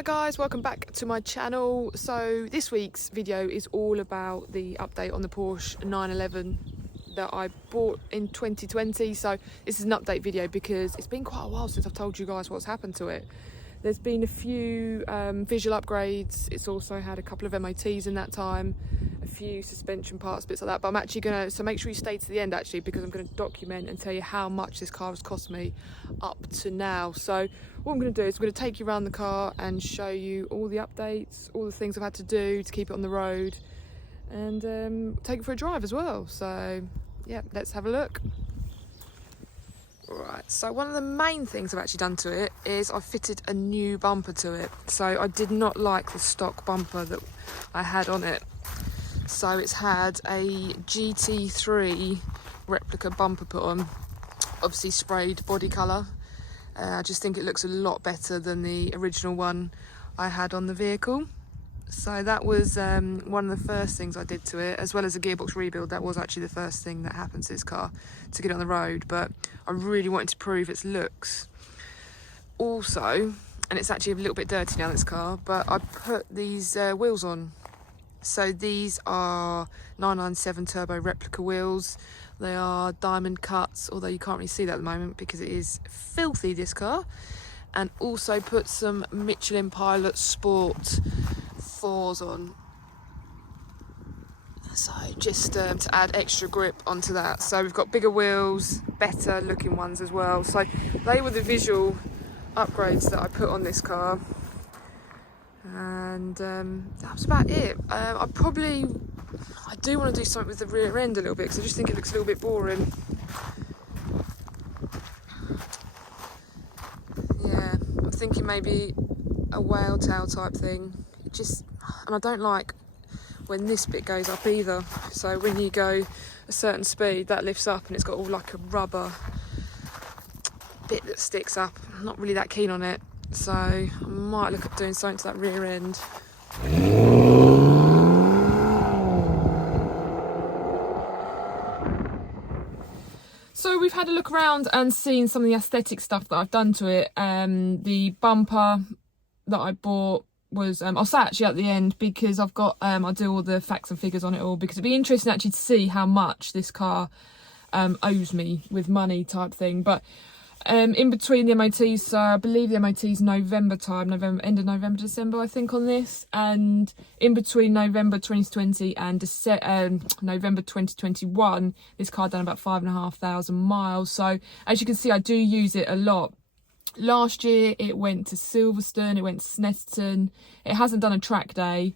Hi guys, welcome back to my channel. So this week's video is all about the update on the Porsche 911 that I bought in 2020. So this is an update video because it's been quite a while since I've told you guys what's happened to it. There's been a few visual upgrades. It's also had a couple of MOTs in that time, a few suspension parts, bits like that. But I'm actually gonna, so make sure you stay to the end actually, because I'm gonna document and tell you how much this car has cost me up to now. So what I'm gonna do is I'm gonna take you around the car and show you all the updates, all the things I've had to do to keep it on the road, and take it for a drive as well. So yeah, let's have a look. Right, so one of the main things I've actually done to it is I've fitted a new bumper to it. So I did not like the stock bumper that I had on it. So it's had a GT3 replica bumper put on, obviously sprayed body colour. I just think it looks a lot better than the original one I had on the vehicle. So that was one of the first things I did to it, as well as a gearbox rebuild. That was actually the first thing that happened to this car to get it on the road, but I really wanted to prove its looks. Also, and it's actually a little bit dirty now, this car, but I put these wheels on. So these are 997 turbo replica wheels. They are diamond cuts, although you can't really see that at the moment because it is filthy, this car. And also put some Michelin Pilot Sport 4s on, so just to add extra grip onto that. So we've got bigger wheels, better looking ones as well. So they were the visual upgrades that I put on this car, and that was about it. I do want to do something with the rear end a little bit because I just think it looks a little bit boring. Yeah, I'm thinking maybe a whale tail type thing. And I don't like when this bit goes up either. So when you go a certain speed, that lifts up and it's got all like a rubber bit that sticks up. I'm not really that keen on it, so I might look at doing something to that rear end. So we've had a look around and seen some of the aesthetic stuff that I've done to it. The bumper that I bought was, I'll say actually at the end, because I've got, I'll do all the facts and figures on it all, because it'd be interesting actually to see how much this car owes me with money type thing. But in between the MOTs, so I believe the MOT's November time, end of November, December, I think, on this. And in between November 2020 and November 2021, this car done about 5,500 miles. So as you can see, I do use it a lot. Last year it went to Silverstone, it went to Snetterton. It hasn't done a track day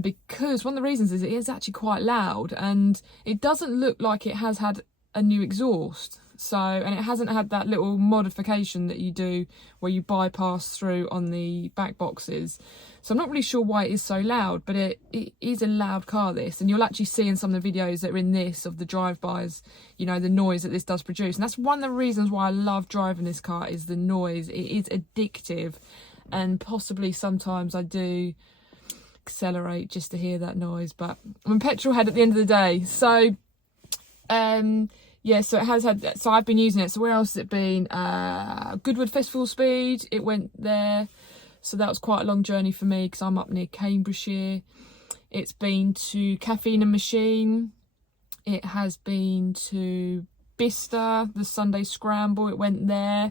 because one of the reasons is it is actually quite loud, and it doesn't look like it has had a new exhaust. So, and it hasn't had that little modification that you do where you bypass through on the back boxes. So I'm not really sure why it is so loud, but it is a loud car, this. And you'll actually see in some of the videos that are in this of the drive-bys, you know, the noise that this does produce. And that's one of the reasons why I love driving this car, is the noise. It is addictive, and possibly sometimes I do accelerate just to hear that noise. But I'm a petrol head at the end of the day. So, yeah, so it has had, so I've been using it. So where else has it been? Goodwood Festival Speed, it went there. So that was quite a long journey for me because I'm up near Cambridgeshire. It's been to Caffeine and Machine. It has been to Bicester, the Sunday Scramble, it went there.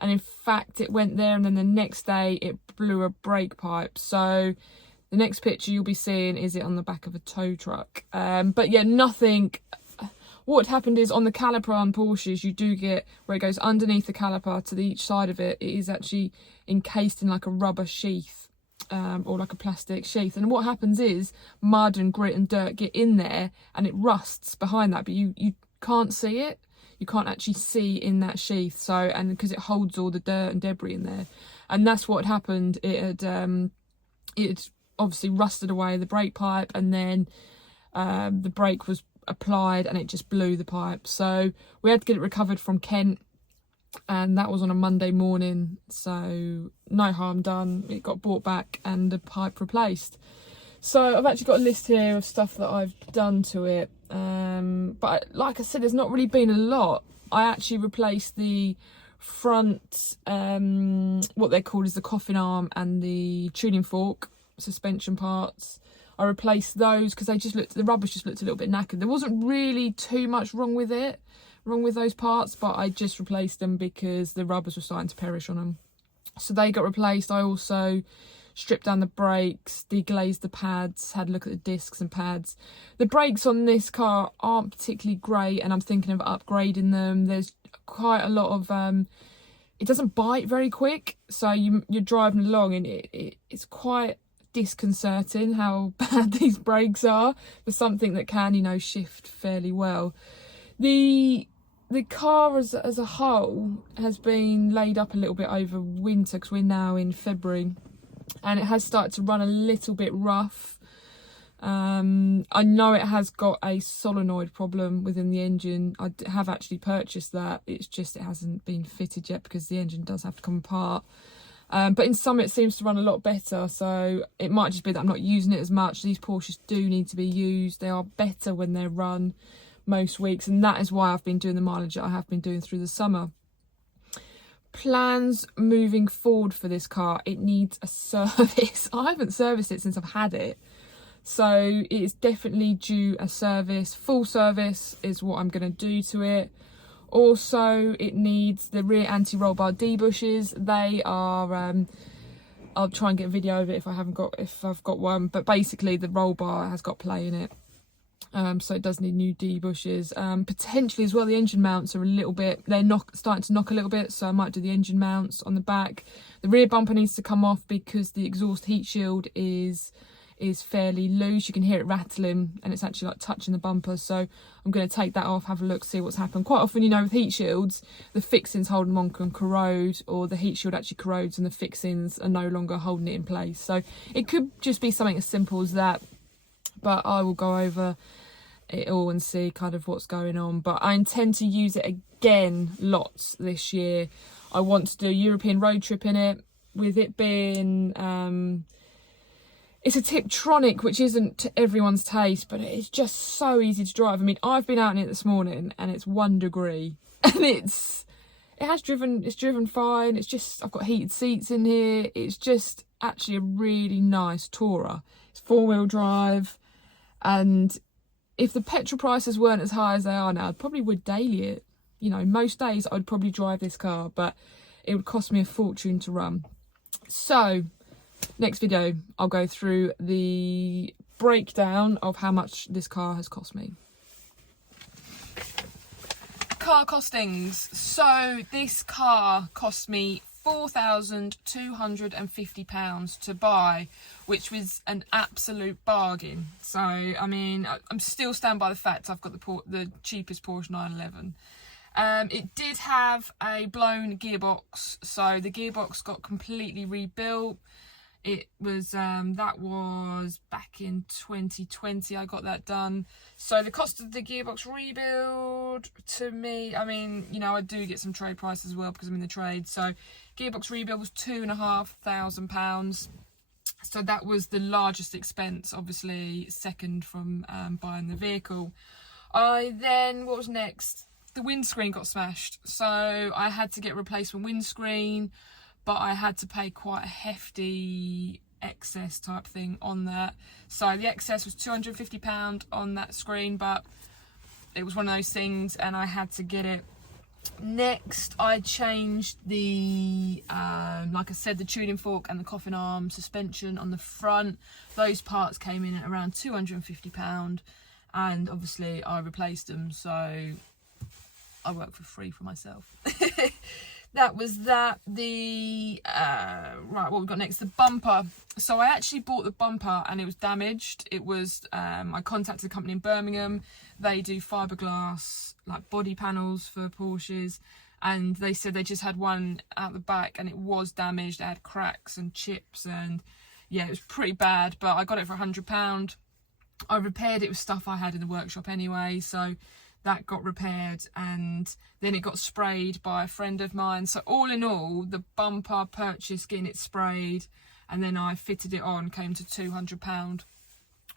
And in fact, it went there, and then the next day it blew a brake pipe. So the next picture you'll be seeing is it on the back of a tow truck. But yeah, nothing. What happened is on the caliper on Porsches, you do get where it goes underneath the caliper to each side of it. It is actually encased in like a rubber sheath, or like a plastic sheath. And what happens is mud and grit and dirt get in there and it rusts behind that, but you can't see it. You can't actually see in that sheath. So, and because it holds all the dirt and debris in there. And that's what happened. It had obviously rusted away the brake pipe, and then the brake was applied and it just blew the pipe. So we had to get it recovered from Kent, and that was on a Monday morning, so no harm done. It got brought back and the pipe replaced. So I've actually got a list here of stuff that I've done to it, but like I said, there's not really been a lot. I actually replaced the front, what they're called is the coffin arm and the tuning fork suspension parts. I replaced those because the rubber's just looked a little bit knackered. There wasn't really too much wrong with those parts, but I just replaced them because the rubbers were starting to perish on them. So they got replaced. I also stripped down the brakes, deglazed the pads, had a look at the discs and pads. The brakes on this car aren't particularly great, and I'm thinking of upgrading them. There's quite a lot of it doesn't bite very quick, so you're driving along and it's quite disconcerting how bad these brakes are for something that can, you know, shift fairly well. The car as a whole has been laid up a little bit over winter because we're now in February, and it has started to run a little bit rough. I know it has got a solenoid problem within the engine. I have actually purchased that. It's just it hasn't been fitted yet because the engine does have to come apart. But in some it seems to run a lot better, so it might just be that I'm not using it as much. These Porsches do need to be used. They are better when they're run most weeks, and that is why I've been doing the mileage that I have been doing through the summer. Plans moving forward for this car: it needs a service. I haven't serviced it since I've had it, so it is definitely due a service. Full service is what I'm going to do to it. Also, it needs the rear anti-roll bar debushes. They are I'll try and get a video of it if I've got one, but basically the roll bar has got play in it. So it does need new debushes. Potentially as well, the engine mounts are a little bit, they're starting to knock a little bit, so I might do the engine mounts on the back. The rear bumper needs to come off because the exhaust heat shield is fairly loose. You can hear it rattling and it's actually like touching the bumper, so I'm going to take that off, have a look, see what's happened. Quite often, you know, with heat shields, the fixings holding them on can corrode, or the heat shield actually corrodes and the fixings are no longer holding it in place. So it could just be something as simple as that, but I will go over it all and see kind of what's going on. But I intend to use it again lots this year. I want to do a European road trip in it, with it being it's a Tiptronic, which isn't to everyone's taste, but it's just so easy to drive. I mean, I've been out in it this morning and it's 1 degree and it's driven fine. It's just, I've got heated seats in here. It's just actually a really nice tourer. It's 4-wheel drive, and if the petrol prices weren't as high as they are now, I probably would daily it. You know, most days I'd probably drive this car, but it would cost me a fortune to run. So next video, I'll go through the breakdown of how much this car has cost me. Car costings. So this car cost me £4,250 to buy, which was an absolute bargain. So, I mean, I'm still stand by the fact I've got the cheapest Porsche 911. It did have a blown gearbox, so the gearbox got completely rebuilt. It was that was back in 2020 I got that done. So the cost of the gearbox rebuild to me, I mean, you know, I do get some trade prices as well because I'm in the trade. So gearbox rebuild was £2,500. So that was the largest expense, obviously second from buying the vehicle. What was next? The windscreen got smashed, so I had to get replacement windscreen, but I had to pay quite a hefty excess type thing on that. So the excess was £250 on that screen, but it was one of those things and I had to get it. Next, I changed the, like I said, the tuning fork and the coffin arm suspension on the front. Those parts came in at around £250, and obviously I replaced them, so I work for free for myself. That was that. Right, what we've got next, the bumper. So I actually bought the bumper and it was damaged. It was, I contacted a company in Birmingham. They do fiberglass, like body panels for Porsches. And they said they just had one out the back and it was damaged. It had cracks and chips and yeah, it was pretty bad, but I got it for £100. I repaired it with stuff I had in the workshop anyway. So that got repaired, and then it got sprayed by a friend of mine. So all in all, the bumper purchase, getting it sprayed, and then I fitted it on, came to £200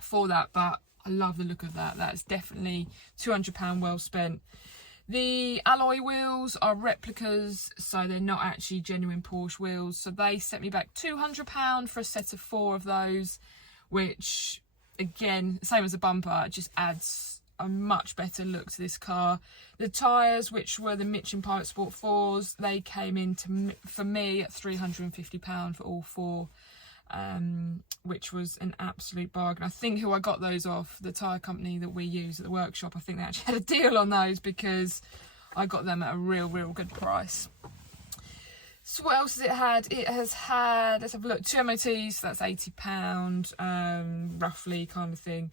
for that. But I love the look of that. That's definitely £200 well spent. The alloy wheels are replicas, so they're not actually genuine Porsche wheels. So they set me back £200 for a set of 4 of those, which, again, same as a bumper, it just adds a much better look to this car. The tyres, which were the Michelin Pilot Sport 4s, they came in for me at £350 for all 4. Which was an absolute bargain. I think who I got those off, the tyre company that we use at the workshop, I think they actually had a deal on those because I got them at a real good price. So what else has it had? It has had, let's have a look, 2 MOTs, so that's £80, roughly, kind of thing,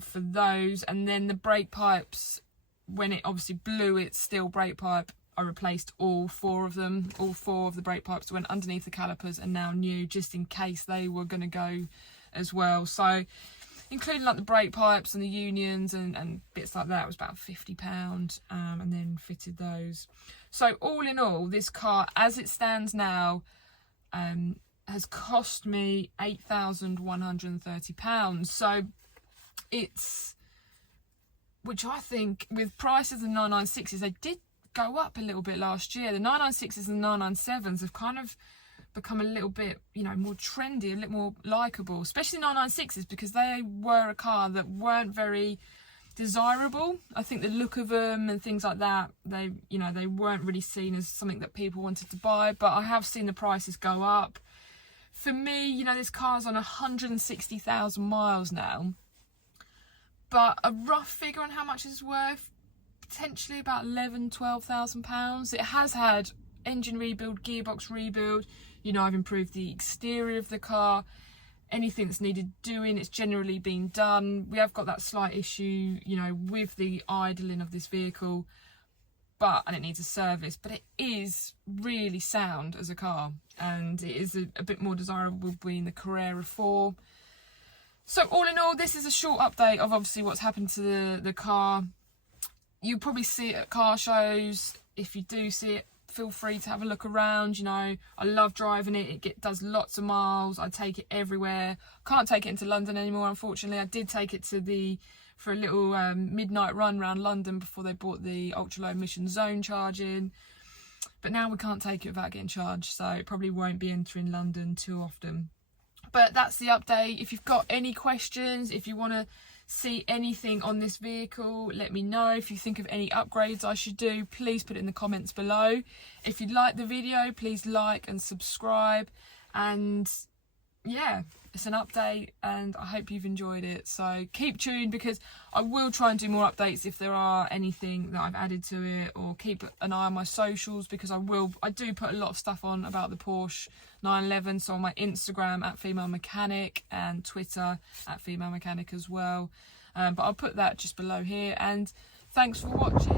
for those. And then the brake pipes, when it obviously blew its steel brake pipe, I replaced all 4 of them. All 4 of the brake pipes went underneath the calipers and now new, just in case they were going to go as well. So including like the brake pipes and the unions and bits like that, it was about £50, and then fitted those. So all in all, this car as it stands now has cost me £8,130. So it's, which I think with prices of 996s, they did go up a little bit last year. The 996s and 997s have kind of become a little bit, you know, more trendy, a little more likeable, especially 996s, because they were a car that weren't very desirable. I think the look of them and things like that, they, you know, they weren't really seen as something that people wanted to buy, but I have seen the prices go up. For me, you know, this car's on 160,000 miles now, but a rough figure on how much it's worth, potentially about £11,000-12,000. It has had engine rebuild, gearbox rebuild. You know, I've improved the exterior of the car. Anything that's needed doing, it's generally been done. We have got that slight issue, you know, with the idling of this vehicle, and it needs a service, but it is really sound as a car, and it is a bit more desirable being the Carrera 4. So all in all, this is a short update of obviously what's happened to the car. You probably see it at car shows. If you do see it, feel free to have a look around. You know, I love driving it. It does lots of miles. I take it everywhere. Can't take it into London anymore, unfortunately. I did take it for a little midnight run around London before they bought the ultra low emission zone charging. But now we can't take it without getting charged, so it probably won't be entering London too often. But that's the update. If you've got any questions, if you want to see anything on this vehicle, let me know. If you think of any upgrades I should do, please put it in the comments below. If you like the video, please like and subscribe. And yeah, it's an update and I hope you've enjoyed it. So keep tuned, because I will try and do more updates if there are anything that I've added to it, or keep an eye on my socials, because I do put a lot of stuff on about the Porsche 911. So on my Instagram at Female Mechanic and Twitter at Female Mechanic as well. But I'll put that just below here, and thanks for watching.